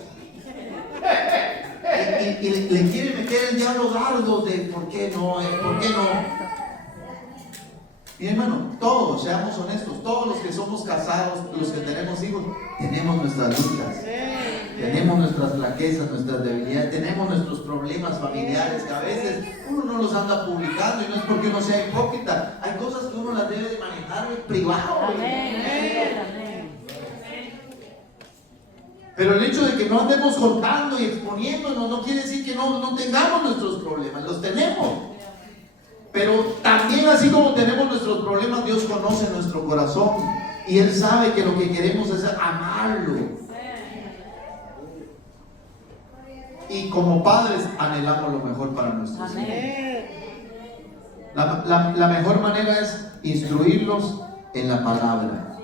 Y le quiere meter el diablo dardos de ¿por qué no? ¿Por qué no? Y hermano, todos, seamos honestos, todos los que somos casados, los que tenemos hijos, tenemos nuestras luchas, tenemos nuestras flaquezas, nuestras debilidades, tenemos nuestros problemas familiares que a veces uno no los anda publicando y no es porque uno sea hipócrita. Hay cosas que uno las debe de manejar en privado. Pero el hecho de que no andemos contando y exponiéndonos no quiere decir que no tengamos nuestros problemas, los tenemos. Pero también, así como tenemos nuestros problemas, Dios conoce nuestro corazón y Él sabe que lo que queremos es amarlo. Y como padres anhelamos lo mejor para nuestros hijos. La mejor manera es instruirlos en la palabra,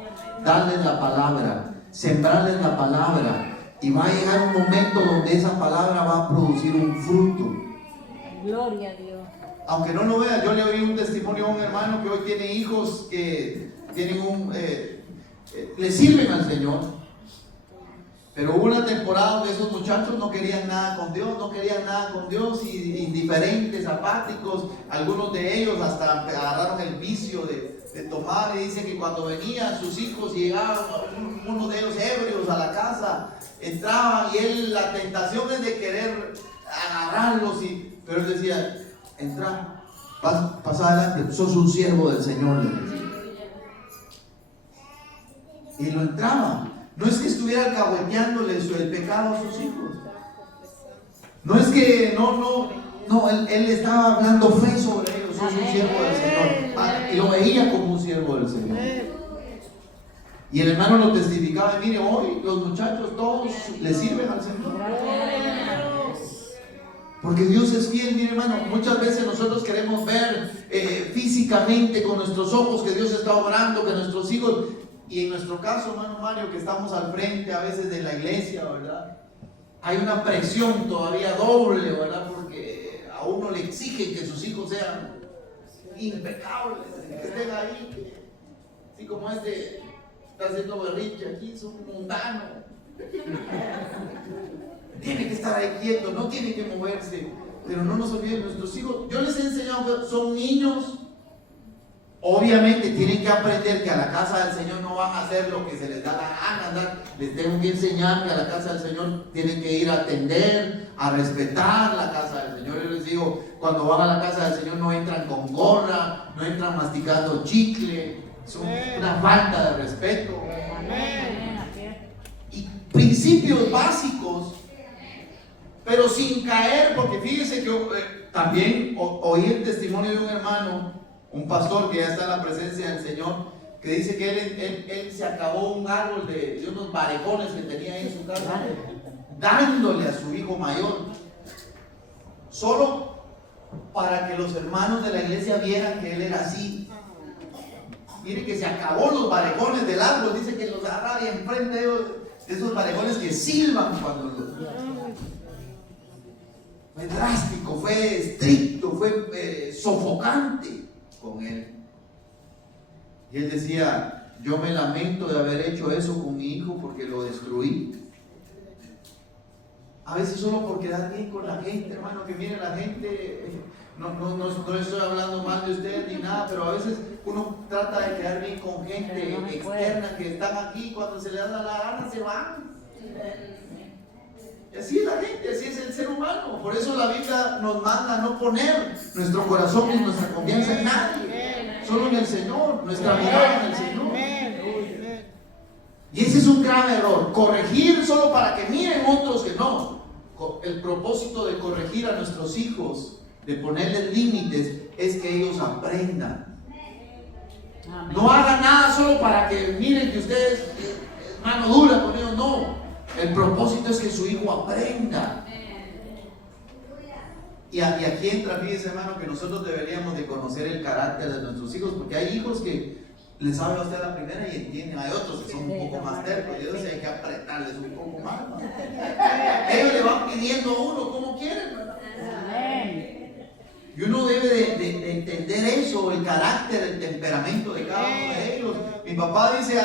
darles la palabra, sembrarles la palabra, y va a llegar un momento donde esa palabra va a producir un fruto. Gloria a Dios. Aunque no lo vea, yo le oí un testimonio a un hermano que hoy tiene hijos que tienen le sirven al Señor, pero hubo una temporada donde esos muchachos no querían nada con Dios, y indiferentes, apáticos. Algunos de ellos hasta agarraron el vicio de tomar, y dice que cuando venían sus hijos, llegaban unos de ellos ebrios a la casa, entraban y la tentación es de querer agarrarlos, pero él decía: entra, pasa adelante, sos un siervo del Señor, le decía. Y lo entraba. No es que estuviera alcahueteándole el pecado a sus hijos. No es que no, él estaba hablando fe sobre ellos. Sos un siervo del Señor. Y lo veía como un siervo del Señor. Y el hermano lo testificaba. Y mire, hoy los muchachos todos le sirven al Señor. Porque Dios es fiel, mi hermano. Muchas veces nosotros queremos ver físicamente con nuestros ojos que Dios está obrando, que nuestros hijos, y en nuestro caso, hermano Mario, que estamos al frente a veces de la iglesia, ¿verdad? Hay una presión todavía doble, ¿verdad? Porque a uno le exigen que sus hijos sean impecables, que estén ahí, así como este está haciendo berrinche aquí, son mundanos. Tiene que estar ahí quieto, no tiene que moverse. Pero no nos olviden, nuestros hijos, yo les he enseñado que son niños. Obviamente tienen que aprender que a la casa del Señor no van a hacer lo que se les da la gana. Les tengo que enseñar que a la casa del Señor tienen que ir a atender, a respetar la casa del Señor. Yo les digo, cuando van a la casa del Señor no entran con gorra, no entran masticando chicle. Es una falta de respeto. Y principios básicos, pero sin caer, porque fíjese que también oí el testimonio de un hermano, un pastor que ya está en la presencia del Señor, que dice que él se acabó un árbol de unos barecones que tenía ahí en su casa, dándole a su hijo mayor, solo para que los hermanos de la iglesia vieran que él era así. Mire que se acabó los barecones del árbol, dice que los agarra y enfrente de esos barecones que silban cuando los... Fue drástico, fue estricto, fue sofocante con él. Y él decía, yo me lamento de haber hecho eso con mi hijo porque lo destruí. A veces solo por quedar bien con la gente, hermano, que mire la gente, no estoy hablando mal de usted ni nada, pero a veces uno trata de quedar bien con gente externa que están aquí, cuando se les da la gana se van. Así es la gente, así es el ser humano. Por eso la Biblia nos manda a no poner nuestro corazón y nuestra confianza en nadie, solo en el Señor, nuestra mirada en el Señor. Y ese es un grave error, corregir solo para que miren otros que no. El propósito de corregir a nuestros hijos, de ponerles límites, es que ellos aprendan. No hagan nada solo para que miren que usted es mano dura con ellos, no. El propósito es que su hijo aprenda. Y aquí entra, fíjese, hermano, que nosotros deberíamos de conocer el carácter de nuestros hijos, porque hay hijos que les habla a usted la primera y entienden, hay otros que son un poco más tercos, y entonces hay que apretarles un poco más. Ellos le van pidiendo a uno como quieren, ¿verdad? Y uno debe de entender eso, el carácter, el temperamento de cada uno de ellos. Mi papá dice,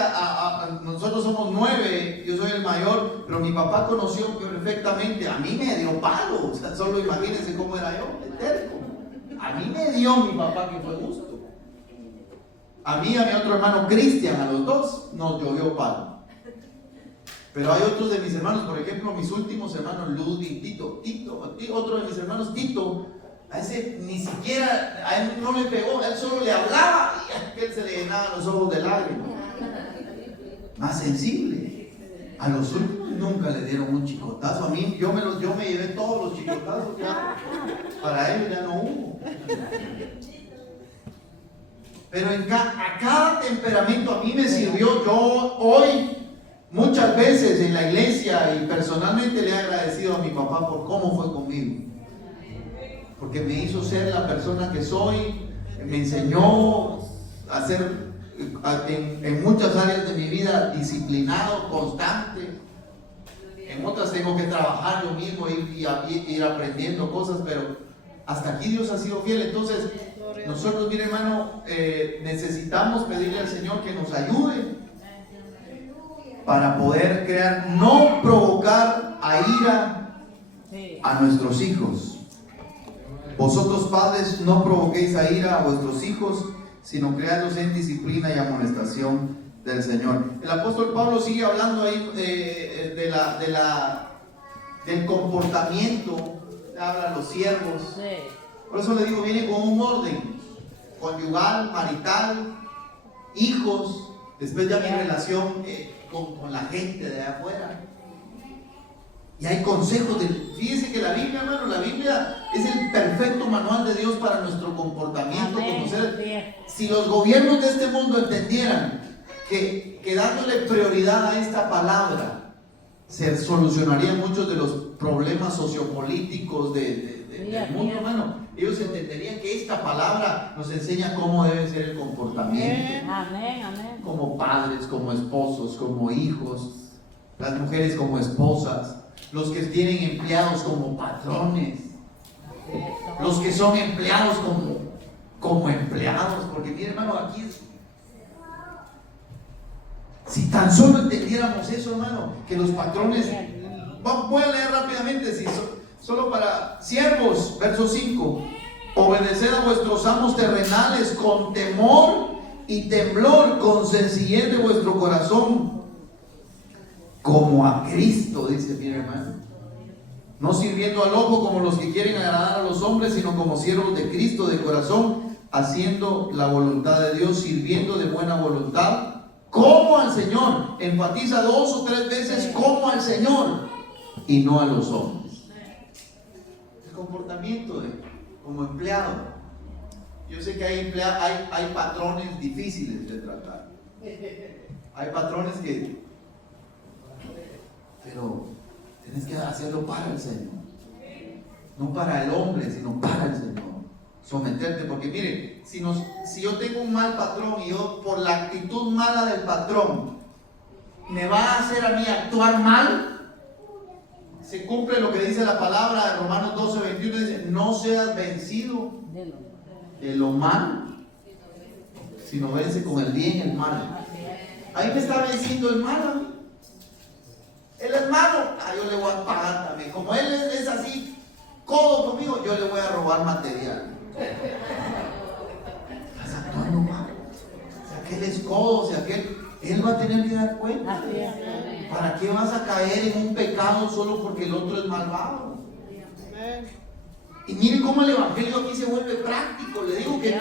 nosotros somos 9, yo soy el mayor, pero mi papá conoció perfectamente, a mí me dio palo, o sea, solo imagínense cómo era yo, el terco. A mí me dio mi papá que fue justo. A mí y a mi otro hermano Cristian, a los dos, nos llovió palo. Pero hay otros de mis hermanos, por ejemplo, mis últimos hermanos, Ludwig, Tito, otro de mis hermanos, Tito, a ese ni siquiera, a él no le pegó, a él solo le hablaba y a aquel se le llenaban los ojos de lágrimas. Más sensible. A los últimos nunca le dieron un chicotazo. A mí, yo me llevé todos los chicotazos, ya, para ellos ya no hubo. Pero a cada temperamento a mí me sirvió. Yo hoy, muchas veces en la iglesia y personalmente le he agradecido a mi papá por cómo fue conmigo. Porque me hizo ser la persona que soy, me enseñó a ser en muchas áreas de mi vida disciplinado, constante. En otras tengo que trabajar yo mismo, ir aprendiendo cosas, pero hasta aquí Dios ha sido fiel. Entonces, nosotros, mire hermano, necesitamos pedirle al Señor que nos ayude para poder crear, no provocar a ira a nuestros hijos. Vosotros padres no provoquéis a ira a vuestros hijos, sino creadlos en disciplina y amonestación del Señor. El apóstol Pablo sigue hablando ahí del comportamiento, habla a los siervos. Por eso le digo, viene con un orden conyugal, marital, hijos, después ya mi relación con la gente de afuera. Y hay consejos fíjense que la Biblia, hermano, la Biblia es el perfecto manual de Dios para nuestro comportamiento. Si los gobiernos de este mundo entendieran que dándole prioridad a esta palabra se solucionarían muchos de los problemas sociopolíticos del mundo, hermano, ellos entenderían que esta palabra nos enseña cómo debe ser el comportamiento. Amén, amén. Como padres, como esposos, como hijos, las mujeres como esposas, los que tienen empleados como patrones, los que son empleados como empleados, porque mire, hermano, aquí si tan solo entendiéramos eso, hermano, que los patrones, voy a leer rápidamente, solo para siervos, verso 5, obedeced a vuestros amos terrenales con temor y temblor, con sencillez de vuestro corazón, como a Cristo, dice mi hermano, no sirviendo al ojo como los que quieren agradar a los hombres, sino como siervos de Cristo de corazón, haciendo la voluntad de Dios, sirviendo de buena voluntad, como al Señor. Enfatiza 2 o 3 veces como al Señor y no a los hombres. El comportamiento como empleado. Yo sé que hay patrones difíciles de tratar. Hay patrones pero tienes que hacerlo para el Señor, no para el hombre, sino para el Señor. Someterte, porque mire, si yo tengo un mal patrón y yo por la actitud mala del patrón me va a hacer a mí actuar mal, se cumple lo que dice la palabra de Romanos 12:21, dice: no seas vencido de lo malo, sino vence con el bien el mal. Ahí me está venciendo el mal a mí. El hermano, yo le voy a pagar también. Como él es así, codo conmigo, yo le voy a robar material. Estás actuando mal. Si aquel es codo, si aquel, él va a tener que dar cuenta. ¿Para qué vas a caer en un pecado solo porque el otro es malvado? Y miren cómo el evangelio aquí se vuelve práctico. Le digo que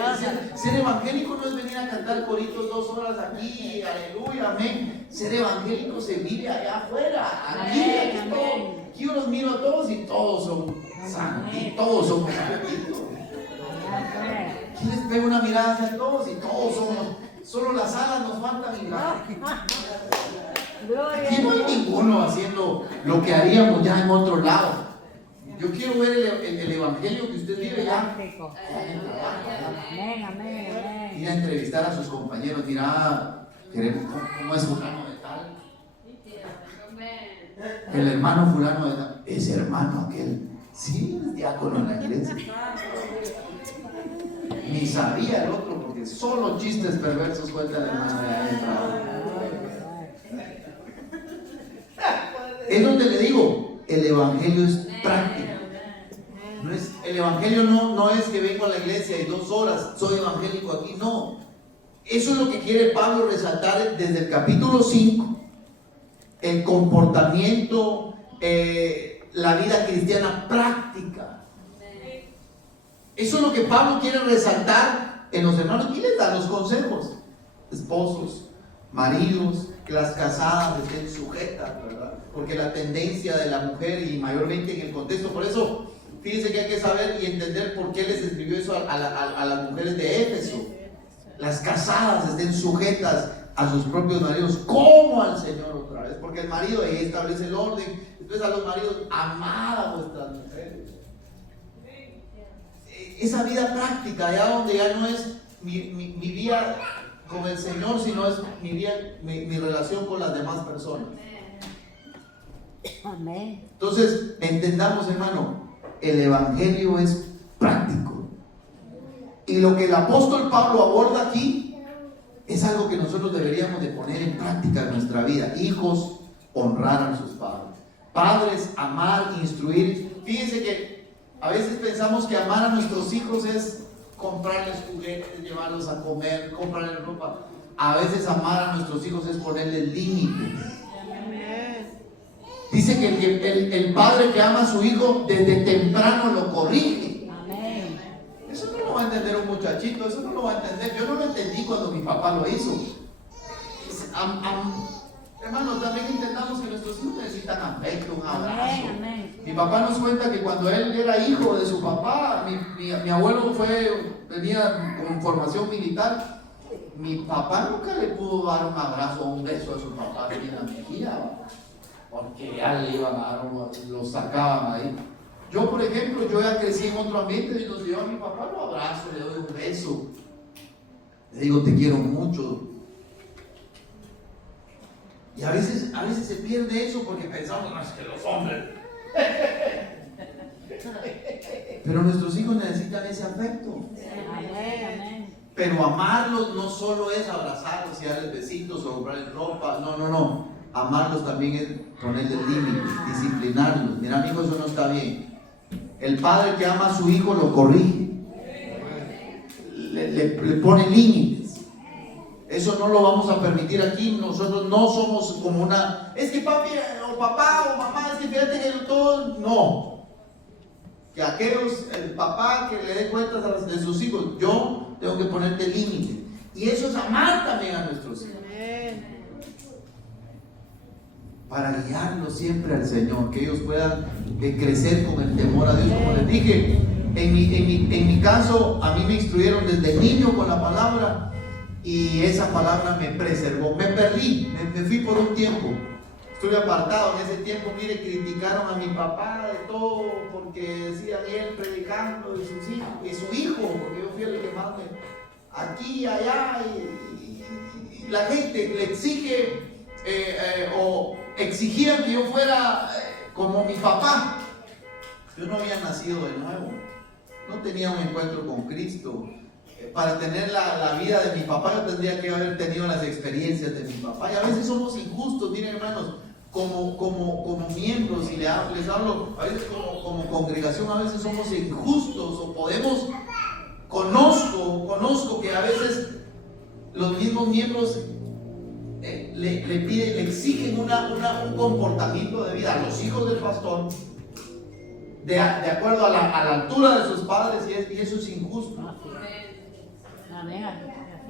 ser evangélico no es venir a cantar coritos 2 horas aquí, aleluya, amén. Ser evangélico se vive allá afuera. Aquí yo los miro a todos y todos son santitos, todos son santitos. Aquí les pego una mirada hacia todos y todos somos, solo las alas nos faltan y aquí no hay ninguno haciendo lo que haríamos ya en otro lado. Yo quiero ver el evangelio que usted vive ya. Ir a entrevistar a sus compañeros, mira, ¿cómo es fulano de tal? El hermano fulano de tal, ese hermano aquel, sí, es diácono en la iglesia. Ni sabía el otro, porque solo chistes perversos cuenta el hermano de adentro. Es donde le digo, el evangelio es práctico. El evangelio no es que vengo a la iglesia y 2 horas soy evangélico aquí, no. Eso es lo que quiere Pablo resaltar desde el capítulo 5. El comportamiento, la vida cristiana práctica. Eso es lo que Pablo quiere resaltar en los hermanos y les da los consejos. Esposos, maridos, que las casadas estén sujetas, ¿verdad? Porque la tendencia de la mujer, y mayormente en el contexto, por eso fíjense que hay que saber y entender por qué les escribió eso a las mujeres de Éfeso. Las casadas estén sujetas a sus propios maridos como al Señor otra vez, porque el marido ahí establece el orden. Entonces a los maridos, amad a vuestras mujeres. Esa vida práctica, ya donde ya no es mi vida con el Señor, sino es mi relación con las demás personas. Amén. Entonces entendamos, hermano, el evangelio es práctico. Y lo que el apóstol Pablo aborda aquí es algo que nosotros deberíamos de poner en práctica en nuestra vida. Hijos, honrar a sus padres. Padres, amar, instruir. Fíjense que a veces pensamos que amar a nuestros hijos es comprarles juguetes, llevarlos a comer, comprarles ropa. A veces amar a nuestros hijos es ponerles límites. Dice que el padre que ama a su hijo desde temprano lo corrige. Amén. Eso no lo va a entender un muchachito, eso no lo va a entender. Yo no lo entendí cuando mi papá lo hizo. Hermanos, también entendamos que nuestros hijos necesitan afecto, un abrazo. Amén. Mi papá nos cuenta que cuando él era hijo de su papá, mi abuelo venía con formación militar. Mi papá nunca le pudo dar un abrazo o un beso a su papá en la mejilla. porque ya le iban a dar, los sacaban ahí. Yo, por ejemplo, yo ya crecí en otro ambiente y nos llevo a mi papá, lo abrazo, le doy un beso, le digo te quiero mucho. Y a veces se pierde eso porque pensamos, no, es que los hombres. Pero nuestros hijos necesitan ese afecto. Amén. Pero amarlos no solo es abrazarlos y darles besitos o comprarles ropa, no. Amarlos también es ponerles límites, disciplinarlos. Mira, amigo, eso no está bien. El padre que ama a su hijo lo corrige, le pone límites. Eso no lo vamos a permitir aquí. Nosotros no somos como una, es que papi o papá o mamá, es que fíjate que todo, no. Que aquellos, el papá que le dé cuentas de sus hijos, yo tengo que ponerte límites. Y eso es amar también a nuestros hijos. Para guiarlos siempre al Señor, que ellos puedan crecer con el temor a Dios. Como les dije, en mi caso, a mí me instruyeron desde niño con la palabra y esa palabra me preservó. Me perdí, me fui por un tiempo. Estuve apartado en ese tiempo. Mire, criticaron a mi papá de todo porque decía él predicando de sus hijos y su hijo, porque yo fui el que más aquí y allá y la gente le exige o exigían que yo fuera como mi papá. Yo no había nacido de nuevo, no tenía un encuentro con Cristo. Para tener la vida de mi papá yo tendría que haber tenido las experiencias de mi papá. Y a veces somos injustos, miren hermanos, como miembros, y les hablo, a veces como congregación, a veces somos injustos o podemos, conozco que a veces los mismos miembros le piden, le exigen un comportamiento de vida a los hijos del pastor de acuerdo a la altura de sus padres, y eso es injusto.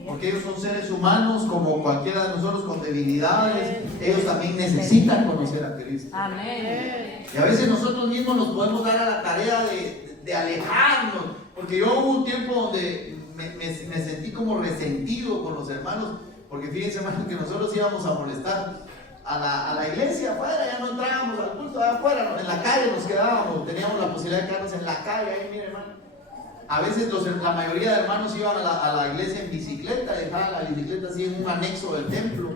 Porque ellos son seres humanos como cualquiera de nosotros con debilidades. Ellos también necesitan conocer a Cristo. Amén. Y a veces nosotros mismos nos podemos dar a la tarea de alejarnos. Porque yo hubo un tiempo donde me sentí como resentido con los hermanos. Porque fíjense, hermanos, que nosotros íbamos a molestar a la iglesia afuera, ya no entrábamos al culto de afuera, en la calle nos quedábamos, teníamos la posibilidad de quedarnos en la calle, ahí mire hermano. A veces la mayoría de hermanos iban a la iglesia en bicicleta, dejaban la bicicleta así en un anexo del templo,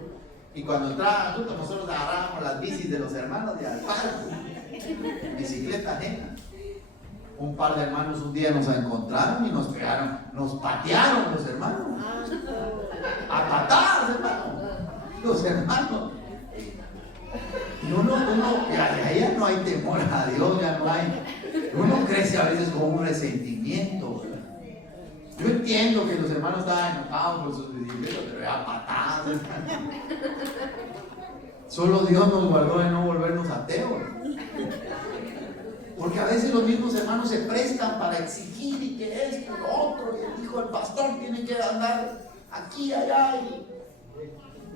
y cuando entraban al culto nosotros agarrábamos las bicis de los hermanos de al parque, bicicleta ajena. Un par de hermanos un día nos encontraron y nos pegaron, nos patearon los hermanos. A patadas, hermano. Los hermanos. Y uno ya no hay temor a Dios, ya no hay. Uno crece a veces con un resentimiento. Yo entiendo que los hermanos estaban enojados por sus bicicletas, pero ya patadas, hermano. Solo Dios nos guardó de no volvernos ateos. Porque a veces los mismos hermanos se prestan para exigir y que esto y lo otro, y el hijo del pastor tiene que andar aquí y allá.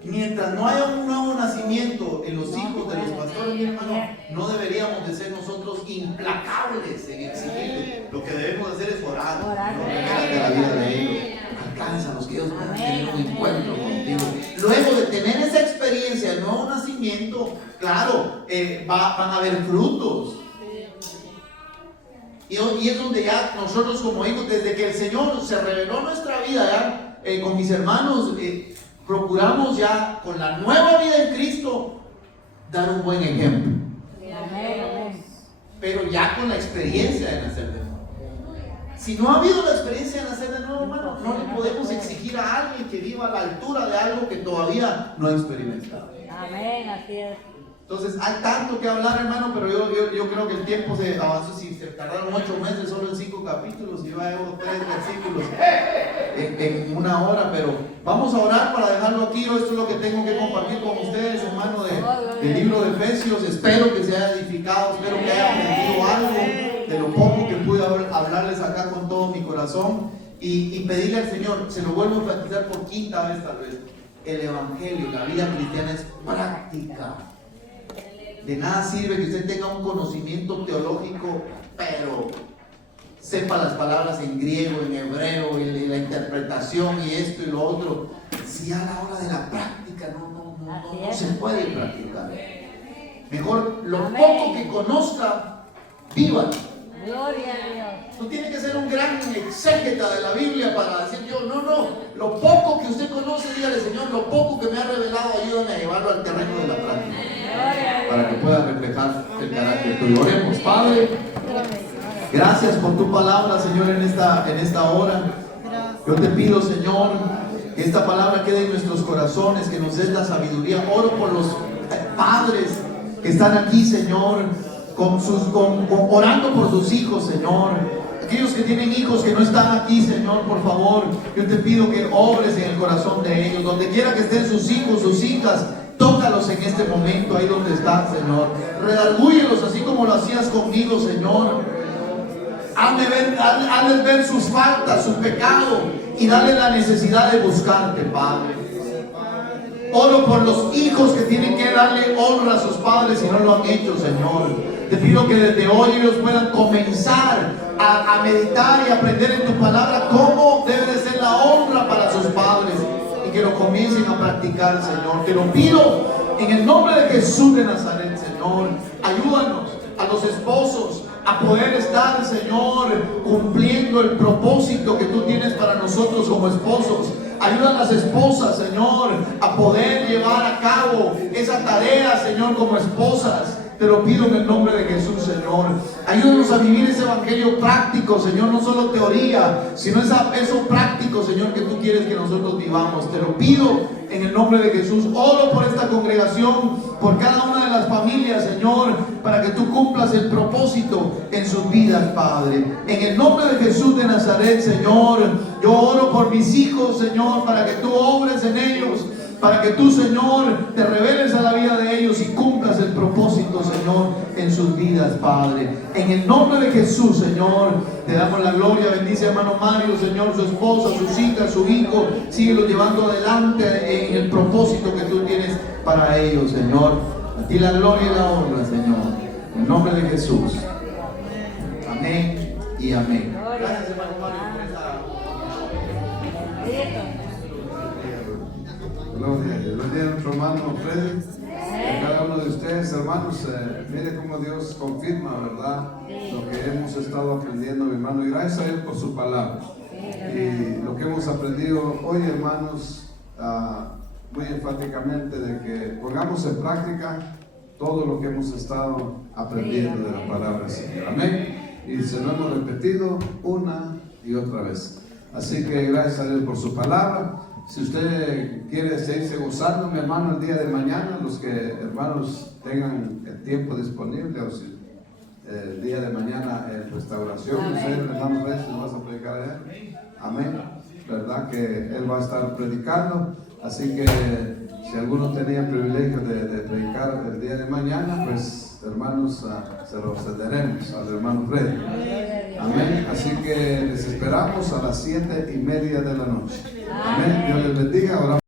Y mientras no haya un nuevo nacimiento en los hijos de los pastores, mi hermano, no deberíamos de ser nosotros implacables en exigirles. Lo que debemos hacer es orar, no regalar de la vida de ellos. Alcánzalos, que ellos puedan tener un encuentro contigo. Luego de tener esa experiencia del nuevo nacimiento, claro, van a haber frutos. Y es donde ya nosotros como hijos, desde que el Señor se reveló nuestra vida, ya con mis hermanos, procuramos ya con la nueva vida en Cristo dar un buen ejemplo. Pero ya con la experiencia de nacer de nuevo. Si no ha habido la experiencia de nacer de nuevo, hermano, no le podemos exigir a alguien que viva a la altura de algo que todavía no ha experimentado. Amén, así es. Entonces hay tanto que hablar, hermano, pero yo creo que el tiempo se avanzó. Si se tardaron 8 meses solo en 5 capítulos, y yo llevo 3 versículos en 1 hora, pero vamos a orar para dejarlo aquí. Esto es lo que tengo que compartir con ustedes, hermano, del libro de Efesios. Espero que se haya edificado, espero que haya aprendido algo de lo poco que pude hablarles acá con todo mi corazón, y pedirle al Señor, se lo vuelvo a enfatizar por 5ª vez tal vez, el evangelio, la vida cristiana es práctica. De nada sirve que usted tenga un conocimiento teológico, pero sepa las palabras en griego, en hebreo, y la interpretación y esto y lo otro. Si a la hora de la práctica no se puede practicar. Mejor lo Amén. poco que conozca, viva. Gloria a Dios. No tiene que ser un gran exégeta de la Biblia para decir yo, no. Lo poco que usted conoce, dígale, Señor, lo poco que me ha revelado, ayúdame a llevarlo al terreno de la práctica. Gloria a Dios. Para que pueda reflejar el carácter tuyo. Oremos, Padre. Gracias por tu palabra, Señor, en esta hora. Yo te pido, Señor, que esta palabra quede en nuestros corazones, que nos des la sabiduría. Oro por los padres que están aquí, Señor, orando por sus hijos, Señor. Aquellos que tienen hijos que no están aquí, Señor, por favor, yo te pido que obres en el corazón de ellos. Donde quiera que estén sus hijos, sus hijas, tócalos en este momento, ahí donde están, Señor. Redargúyelos así como lo hacías conmigo, Señor. Hazles ver sus faltas, sus pecados, y dale la necesidad de buscarte, Padre. Oro por los hijos que tienen que darle honra a sus padres y no lo han hecho, Señor. Te pido que desde hoy ellos puedan comenzar a meditar y aprender en tu palabra cómo debe de ser la honra para sus padres, y que lo comiencen a practicar, Señor. Te lo pido en el nombre de Jesús de Nazaret, Señor. Ayúdanos a los esposos a poder estar, Señor, cumpliendo el propósito que tú tienes para nosotros como esposos. Ayuda a las esposas, Señor, a poder llevar a cabo esa tarea, Señor, como esposas. Te lo pido en el nombre de Jesús, Señor. Ayúdanos a vivir ese evangelio práctico, Señor, no solo teoría, sino eso práctico, Señor, que tú quieres que nosotros vivamos. Te lo pido en el nombre de Jesús. Oro por esta congregación, por cada una de las familias, Señor, para que tú cumplas el propósito en sus vidas, Padre. En el nombre de Jesús de Nazaret, Señor, yo oro por mis hijos, Señor, para que tú obres en ellos, para que tú, Señor, te reveles a la vida de ellos y cumplas el propósito, Señor, en sus vidas, Padre. En el nombre de Jesús, Señor, te damos la gloria. Bendice a hermano Mario, Señor, su esposa, sus hijas, su hijo. Síguelo llevando adelante en el propósito que tú tienes para ellos, Señor. A ti la gloria y la honra, Señor. En el nombre de Jesús. Amén y amén. Gracias, hermano Mario, por esa... Gloria a nuestro hermano Freddy, a cada uno de ustedes, hermanos. Mire cómo Dios confirma, ¿verdad?, lo que hemos estado aprendiendo, mi hermano. Y gracias a Él por su palabra. Y lo que hemos aprendido hoy, hermanos, muy enfáticamente, de que pongamos en práctica todo lo que hemos estado aprendiendo de la palabra del Señor. Amén. Y se lo hemos repetido una y otra vez. Así que gracias a Dios por su palabra. Si usted quiere seguirse gozando, mi hermano, el día de mañana, los que, hermanos, tengan el tiempo disponible, o si el día de mañana en restauración, usted, hermano Reyes, nos vas a predicar a él. Amén. ¿Verdad que él va a estar predicando? Así que si alguno tenía el privilegio de predicar el día de mañana, pues, hermanos, se lo cederemos al hermano Freddy. Amén. Así que les esperamos a las 7:30 de la noche. Amén. Dios les bendiga. Oramos.